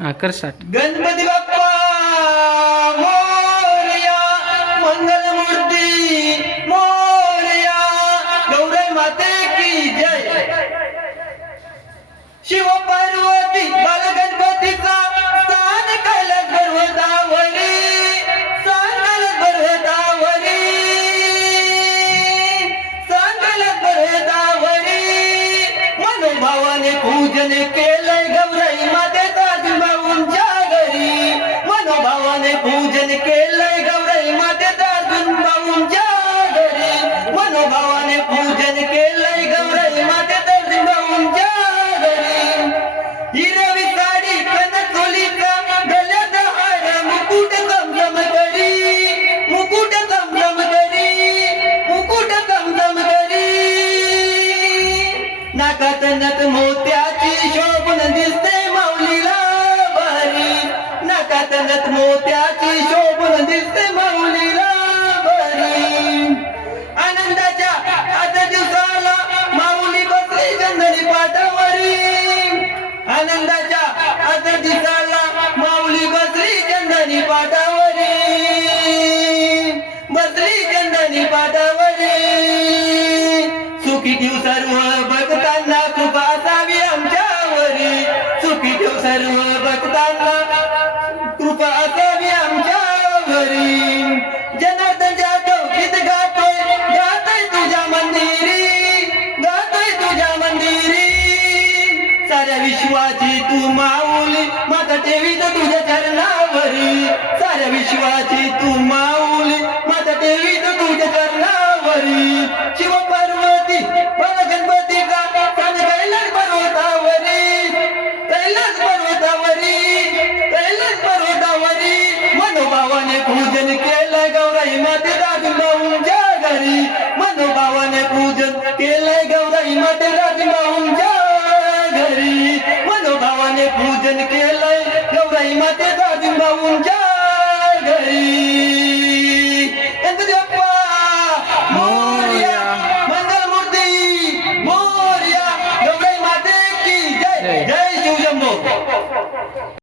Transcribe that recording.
हा कर स्टार्ट गणपती बाप्पा मोरया मंगलमूर्ती मोरया गौरई माते की जय. शिव पार्वती बालगणपतीचा स्थान कैलास पर्वतावरी स्थान कैलास पर्वतावरी स्थान कैलास पर्वतावरी. मनोभावाने पूजन के मनोभावाने पूजन केले केलंय गौराई मातेचा जिंबाऊंच्या घरी. मनोभावाने पूजन केले केलंय माते दादून जिंबाऊंच्या घरी. हिरवी साडी कन कनचोलीचा गल्यात हार मुकुट समजम करी. मुकुट समजम करी. मुकुट समजम करी. नाकात नत मोर मोत्याची शोभून दिसते माऊलीला बरी. आनंदाच्या आज दिवसाला माऊली बसली चंदनी पाठावरी आनंदाच्या आज दिवसाला माऊली बसली चंदनी पाठावरी बसली चंदनी पाठावरी सुखी देव सर्व भक्तांना कृपा असावी आमच्यावरी. सुखी देव सर्व भक्तांना आमच्यावरी जनार्दन जाधव गीत गातोय गातोय तुझ्या मंदिरी गातोय तुझ्या मंदिरी. साऱ्या विश्वाची तू माऊली माता ठेवीत तुझ्या चरणावरी. साऱ्या विश्वाची तू माऊली माता ठेवीत तुझ्या चरणावरी. शिव मनोभावाने पूजन केलं गौराई मातेचा जिंबाऊंच्या घरी. मनोभावाने पूजन केलंय गौराई मातेचा जिंबाऊंच्या घरी. मनोभावाने पूजन केलंय गौराई माते जिंबाऊंच्या घरी.